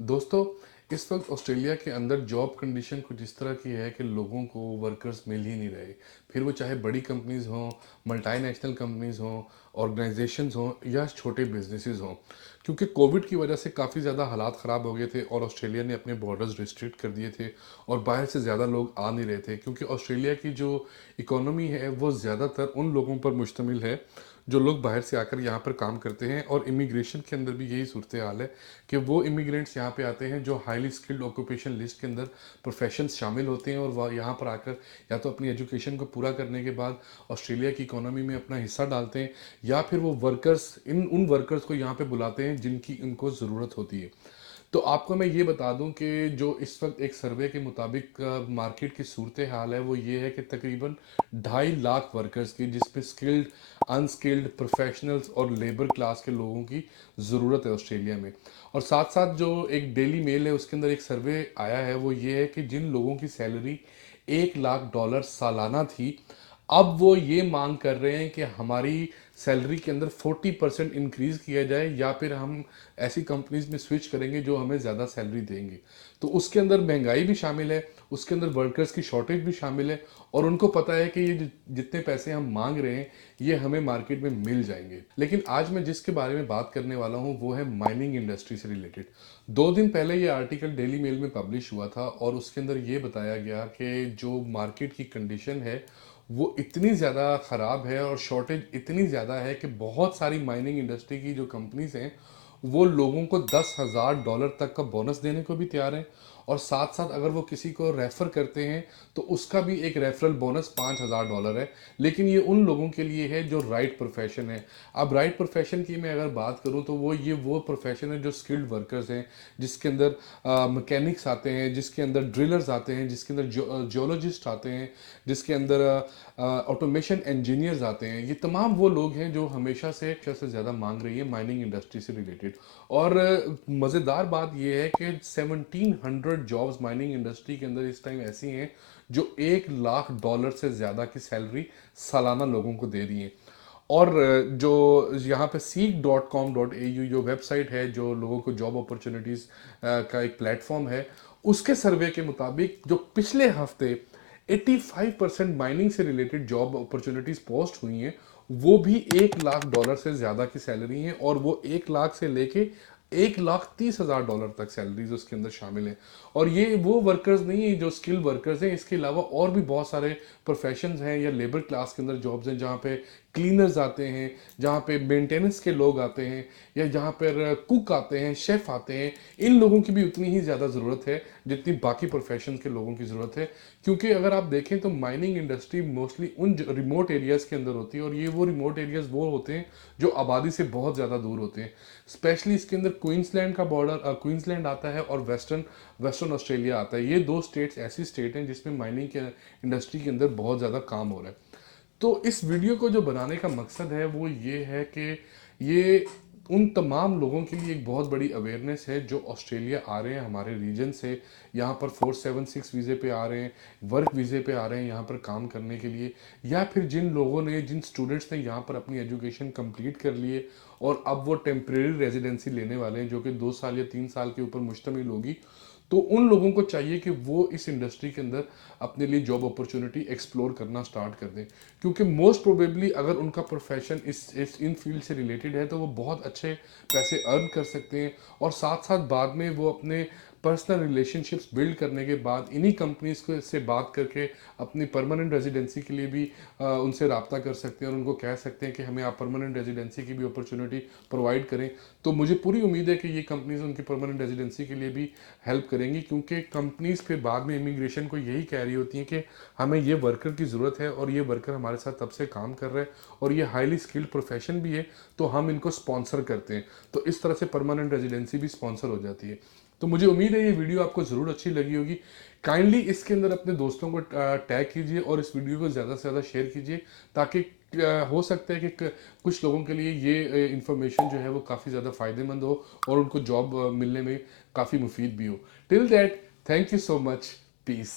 दोस्तों, इस वक्त ऑस्ट्रेलिया के अंदर जॉब कंडीशन कुछ इस तरह की है कि लोगों को वर्कर्स मिल ही नहीं रहे। फिर वो चाहे बड़ी कंपनीज हों, मल्टीनेशनल कंपनीज हों, ऑर्गेनाइजेशंस हों या छोटे बिजनेसेस हों। क्योंकि कोविड की वजह से काफ़ी ज़्यादा हालात ख़राब हो गए थे और ऑस्ट्रेलिया ने अपने बॉर्डर्स रिस्ट्रिक्ट कर दिए थे और बाहर से ज़्यादा लोग आ नहीं रहे थे, क्योंकि ऑस्ट्रेलिया की जो इकोनॉमी है वो ज़्यादातर उन लोगों पर मुश्तमिल है जो लोग बाहर से आकर यहाँ पर काम करते हैं। और इमिग्रेशन के अंदर भी यही सूरत हाल है कि वो इमिग्रेंट्स यहाँ पे आते हैं जो हाईली स्किल्ड ऑक्यूपेशन लिस्ट के अंदर प्रोफेशंस शामिल होते हैं और वह यहाँ पर आकर या तो अपनी एजुकेशन को पूरा करने के बाद ऑस्ट्रेलिया की इकोनॉमी में अपना हिस्सा डालते हैं, या फिर वो वर्कर्स इन उन वर्कर्स को यहाँ पे बुलाते हैं जिनकी इनको ज़रूरत होती है। तो आपको मैं ये बता दूं कि जो इस वक्त एक सर्वे के मुताबिक मार्केट की सूरत हाल है वो ये है कि तकरीबन 2.5 लाख वर्कर्स की, जिसमें स्किल्ड, अनस्किल्ड, प्रोफेशनल्स और लेबर क्लास के लोगों की ज़रूरत है ऑस्ट्रेलिया में। और साथ साथ जो एक डेली मेल है उसके अंदर एक सर्वे आया है वो ये है कि जिन लोगों की सैलरी $1 लाख सालाना थी, अब वो ये मांग कर रहे हैं कि हमारी सैलरी के अंदर 40% इंक्रीज किया जाए या फिर हम ऐसी कंपनीज में स्विच करेंगे जो हमें ज़्यादा सैलरी देंगे। तो उसके अंदर महंगाई भी शामिल है, उसके अंदर वर्कर्स की शॉर्टेज भी शामिल है और उनको पता है कि ये जितने पैसे हम मांग रहे हैं ये हमें मार्केट में मिल जाएंगे। लेकिन आज मैं जिसके बारे में बात करने वाला हूँ वो है माइनिंग इंडस्ट्री से रिलेटेड। 2 दिन पहले ये आर्टिकल डेली मेल में पब्लिश हुआ था और उसके अंदर ये बताया गया कि जो मार्केट की कंडीशन है वो इतनी ज़्यादा ख़राब है और शॉर्टेज इतनी ज़्यादा है कि बहुत सारी माइनिंग इंडस्ट्री की जो कंपनीज हैं वो लोगों को $10,000 तक का बोनस देने को भी तैयार हैं। और साथ साथ अगर वो किसी को रेफ़र करते हैं तो उसका भी एक रेफरल बोनस $5,000 है। लेकिन ये उन लोगों के लिए है जो राइट प्रोफेशन है। अब राइट प्रोफेशन की मैं अगर बात करूं तो वो प्रोफेशन है जो स्किल्ड वर्कर्स हैं, जिसके अंदर मैकेनिक्स आते हैं, जिसके अंदर ड्रिलर्स आते हैं, जिसके अंदर जियोलॉजिस्ट आते हैं, जिसके अंदर ऑटोमेशन इंजीनियर्स आते हैं। ये तमाम वो लोग हैं जो हमेशा से ज़्यादा मांग रही है माइनिंग इंडस्ट्री से रिलेटेड। और मज़ेदार बात यह है कि 1700 जॉब्स माइनिंग इंडस्ट्री के अंदर इस टाइम ऐसी हैं जो $1 लाख से ज़्यादा की सैलरी सालाना लोगों को दे रही हैं। और जो यहाँ पे seek.com.au जो वेबसाइट है जो लोगों को जॉब अपॉर्चुनिटीज़ का एक प्लेटफॉर्म है, उसके सर्वे के मुताबिक जो पिछले हफ्ते 85% माइनिंग से रिलेटेड जॉब अपॉर्चुनिटीज़ पोस्ट हुई हैं वो भी $1 लाख से ज़्यादा की सैलरी हैं और वो 1 लाख से लेके $1,30,000 तक सैलरीज उसके अंदर शामिल हैं। और ये वो वर्कर्स नहीं है जो स्किल वर्कर्स हैं, इसके अलावा और भी बहुत सारे प्रोफेशंस हैं या लेबर क्लास के अंदर जॉब्स हैं जहाँ पे क्लीनर्स आते हैं, जहाँ पे मेंटेनेंस के लोग आते हैं, या जहाँ पर कुक आते हैं, शेफ आते हैं। इन लोगों की भी उतनी ही ज़्यादा ज़रूरत है जितनी बाकी प्रोफेशन के लोगों की ज़रूरत है। क्योंकि अगर आप देखें तो माइनिंग इंडस्ट्री मोस्टली उन रिमोट एरियाज़ के अंदर होती है और ये वो रिमोट एरियाज़ वो होते हैं जो आबादी से बहुत ज़्यादा दूर होते हैं। स्पेशली इसके अंदर क्वींसलैंड का बॉर्डर, क्वींसलैंड आता है और वेस्टर्न वेस्टर्न ऑस्ट्रेलिया आता है। ये दो स्टेट्स ऐसी स्टेट हैं जिसमें माइनिंग के इंडस्ट्री के अंदर बहुत ज़्यादा काम हो रहा है। तो इस वीडियो को जो बनाने का मकसद है वो ये है कि ये उन तमाम लोगों के लिए एक बहुत बड़ी अवेयरनेस है जो ऑस्ट्रेलिया आ रहे हैं हमारे रीजन से, यहाँ पर 476 वीज़े पे आ रहे हैं, वर्क वीज़े पे आ रहे हैं यहाँ पर काम करने के लिए, या फिर जिन लोगों ने, जिन स्टूडेंट्स ने यहाँ पर अपनी एजुकेशन कंप्लीट कर लिए और अब वो टेम्परेरी रेजिडेंसी लेने वाले हैं जो कि 2 साल या 3 साल के ऊपर मुश्तमिल होगी। तो उन लोगों को चाहिए कि वो इस इंडस्ट्री के अंदर अपने लिए जॉब अपॉर्चुनिटी एक्सप्लोर करना स्टार्ट कर दें, क्योंकि मोस्ट प्रोबेबली अगर उनका प्रोफेशन इस इन फील्ड से रिलेटेड है तो वो बहुत अच्छे पैसे अर्न कर सकते हैं और साथ साथ बाद में वो अपने पर्सनल रिलेशनशिप्स बिल्ड करने के बाद इन्हीं कंपनीज को से बात करके अपनी परमानेंट रेजिडेंसी के लिए भी उनसे रब्ता कर सकते हैं और उनको कह सकते हैं कि हमें आप परमानेंट रेजिडेंसी की भी अपॉर्चुनिटी प्रोवाइड करें। तो मुझे पूरी उम्मीद है कि ये कंपनीज उनकी परमानेंट रेजिडेंसी के लिए भी हेल्प करेंगी, क्योंकि कंपनीज फिर बाद में इमिग्रेशन को यही कह रही होती हैं कि हमें ये वर्कर की ज़रूरत है और ये वर्कर हमारे साथ तब से काम कर रहे हैं और ये हाईली स्किल्ड प्रोफेशन भी है, तो हम इनको स्पॉन्सर करते हैं। तो इस तरह से परमानेंट रेजिडेंसी भी स्पॉन्सर हो जाती है। तो मुझे उम्मीद है ये वीडियो आपको ज़रूर अच्छी लगी होगी। काइंडली इसके अंदर अपने दोस्तों को टैग कीजिए और इस वीडियो को ज़्यादा से ज़्यादा शेयर कीजिए, ताकि हो सकता है कि कुछ लोगों के लिए ये इंफॉर्मेशन जो है वो काफ़ी ज़्यादा फ़ायदेमंद हो और उनको जॉब मिलने में काफ़ी मुफीद भी हो। Till that, thank you so much, piece.